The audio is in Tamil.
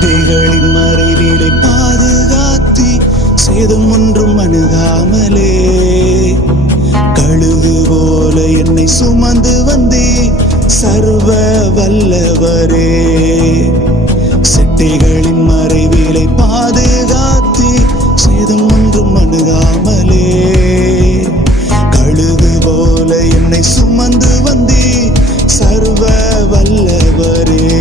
வார்த்தைகளின் மறைவிலை பாதுகாத்தி சேதம் ஒன்றும் அணுகாமலே. கழுது போல என்னை சுமந்து வந்தே சர்வ வல்லவரே. செட்டைகளின் மறைவிலை பாதுகாத்தி சேதம் ஒன்றும் அணுகாமலே. கழுது போல என்னை சுமந்து வந்தே சர்வ வல்லவரே.